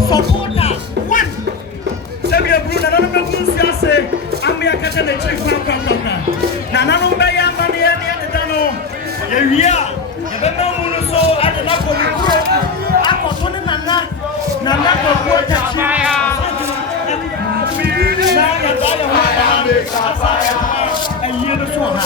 supporter one. Sebia Bruno na no mekunsia se amia kete na chief kwa. Na nanu be ya mane ya ne de no. Ye wia, ye be na mu no so ade na ko mu kuro. Akoto ne nana ko ko ta chi. Na ya da le ha ya me fire. Ayi no so ha.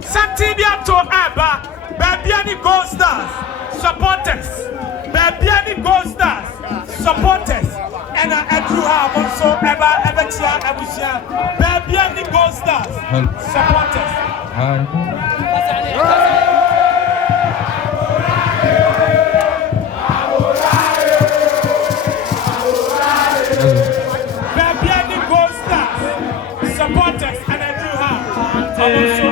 Santibia to Abba, Babiani Gold Stars, supporters, Babiani Gold Stars, supporters, and I drew her also ever Babiani Gold Stars, supporters. Babiani Gold Stars, supporters, and I drew her also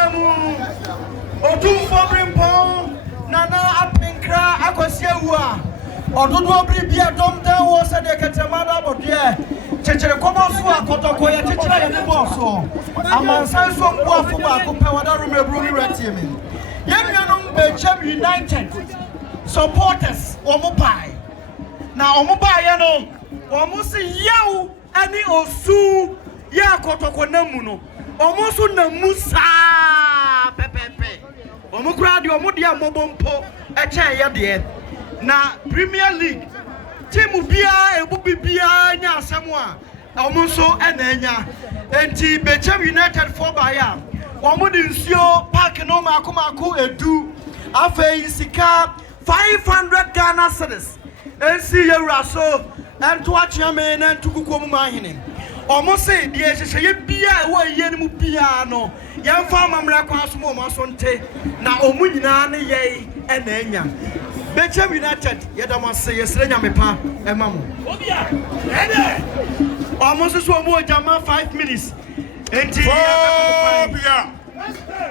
Namu Otu Fobrimpo Nana Apinkra Akosiawa Ododo Bribia Domta was a Catamada Bodia Chechere Kobosu Kotokoya Chechera and the Bosso Amansan so Wafuma Kupawada Rumebru Retimi Yamianum Bechem United supporters Omupai na Omupai Yano Omusi Yao Ani Osu Ya Kotoko Namuno Omusu Namusa Pepepe Omukradi Omudia Mobompo Eche Yadie na Premier League team bia ebubi bia nya asemwa omunso enanya enti Bechem United 4 by ya omudi nsuo park no makomako edu afei sika 500 Ghana cedis ensi yewra so ento achiame na ntukuko mu mahene omose de ehehye bia wo yie mu bia no yemfa mamra kwa so mo so nte na omu nyina ne ye enanya Bechem United yedamase yesrenya mepa emamu obia ede almost so mo jama 5 minutes enti phobia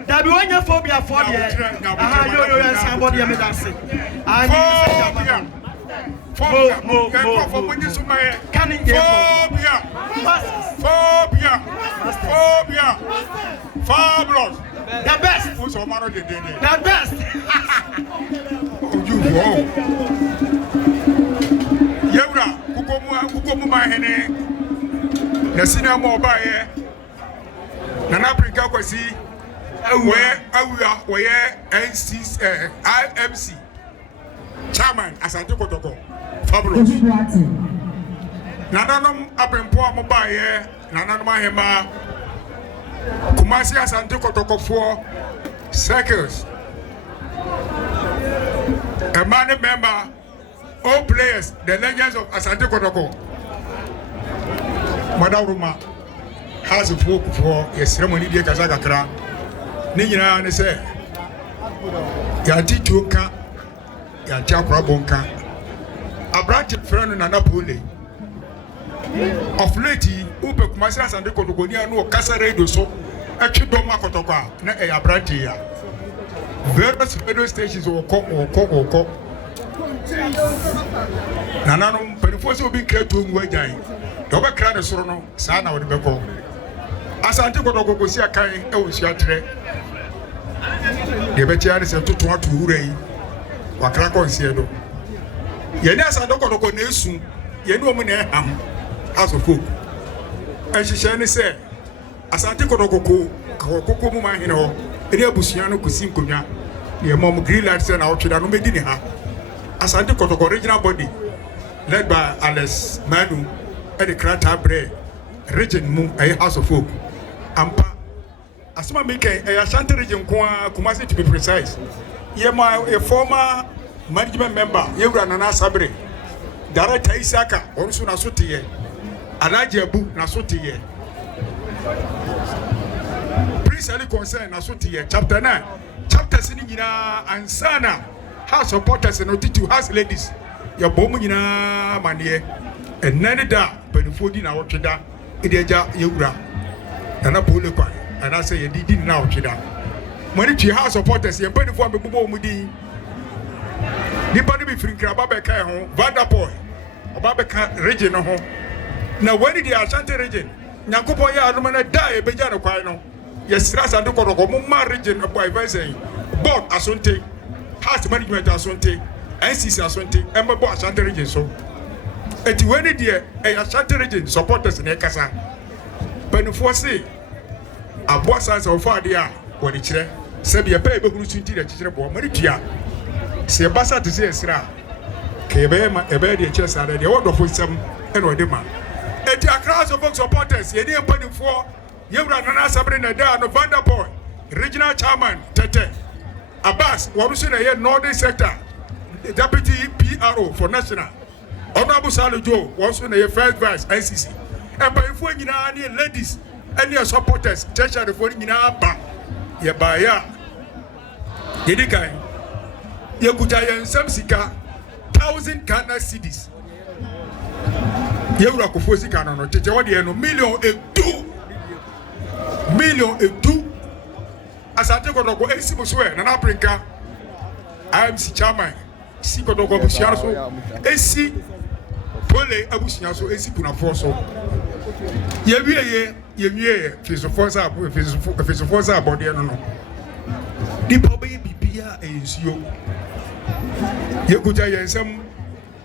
dabi wonya phobia for there aha yo yan body me that say phobia fabulous the best who's so man the day the best Yewra kukomu mahene na sina mo bae na na Africa kwasi we IMC chairman Asante Kotoko fabulous na nanom apempo mo bae na nanom ahema Kumasi Asante Kotoko for circles a man member, all players, the legends of Asante Kotoko. Madam Ruma has a folk for a ceremony de Kazakakra. Nina and say, Yati Chuka, Yatia Bonka, a branch friend in Anapoli. Of late, Upe Kumasi Asante Kotoko, no Casare so, a Chidoma Kotoka, a branch here. Various radio stations or call. Nanano, Penfoso will be kept to Wajai. Doba Crane Sorono, Sana would be called. Asante Kotoko Sia Kai, Osiatre. The Betian is a 2 to Urei, Wakrako Siedo. Yenas and Dokoko Nesu, Yenomine Ham, House of Cook. And she shall say, Asante Kotoko, Koko Mumahino. Elia Busiano Kusim Kunya, the Mom Greenlights and Outfit and Medina. Asante Kotoko original body, led by Alice Manu, and the Krata Bre, Region Moon, a house of folk. Ampa Asma Mike, a Ashanti region, Kumasi to be precise. Yema, a former management member, Yura Nana Sabre, Director Isaka, also Nasuti, Alajabu Nasuti. Priestly concern Nasuti, chapter 9. Chapters in Ansana, house supporters and Otitu house ladies. Your bomina mania, and Nanida, Penifodi now Chida, Ideja Yura, and a Pulukai, and I say you didn't now Chida. When it's your house supporters, you're paying for a Bubo Mudi. Nipani be free Krabaka home, Vandapoy, Babaka region home. Now, when did the Ashanti region? Nakopoya Romana die, Bejano Quino. Yes, Asante Kotoko, my region of saying, board Asante, house management Asante, NCC Asante, and my boss Ashanti region. So, and when did the Ashanti region supporters in Ekasa? Penfosi, a boss as of Fadia, what it's there, Sabia Pay, who should teach the Maritia. See a bassa to say, Sra, Kebema, a bed, chess, and the order for some and Odema. And the class of supporters, you didn't put for. Yewra Nana Sabrina there no Vanderpool, regional chairman Tete Abbas, Warushina here Northern Sector, deputy PRO for national. Honorable Salu Joe, also the first vice NCC. And by foreign ladies and your supporters, Cheshire the foreign in our back. Yabaya Yedikai Yakutayan Samsika 1,000 Ghana cedis. Yewra Kufosi Canon, Techa, what do you know? $1,2 million. asante kodoko esi muswe na Africa IMC chairman si kodoko busia so esi pole abusia so esi punafo so ye fiso forza abode no di pobe bibia ensio ye kuta yensam